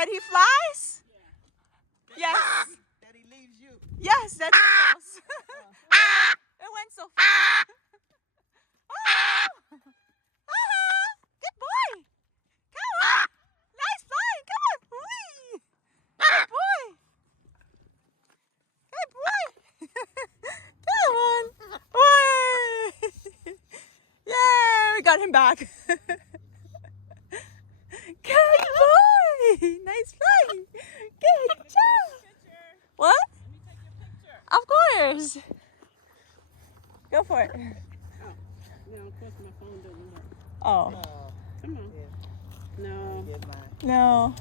That he flies? Yes. That he leaves you. Yes, that's close. It went so fast. Oh! Oh! Good boy. Come on. Nice flying. Come on. Whee! Good boy. Good boy. Come on. Whee! Yeah, we got him back. Good boy. Nice flying. Good job. What? Of course. Go for it. No, of course my phone doesn't work. Oh. Oh, Come on. yeah. No. Get mine. No.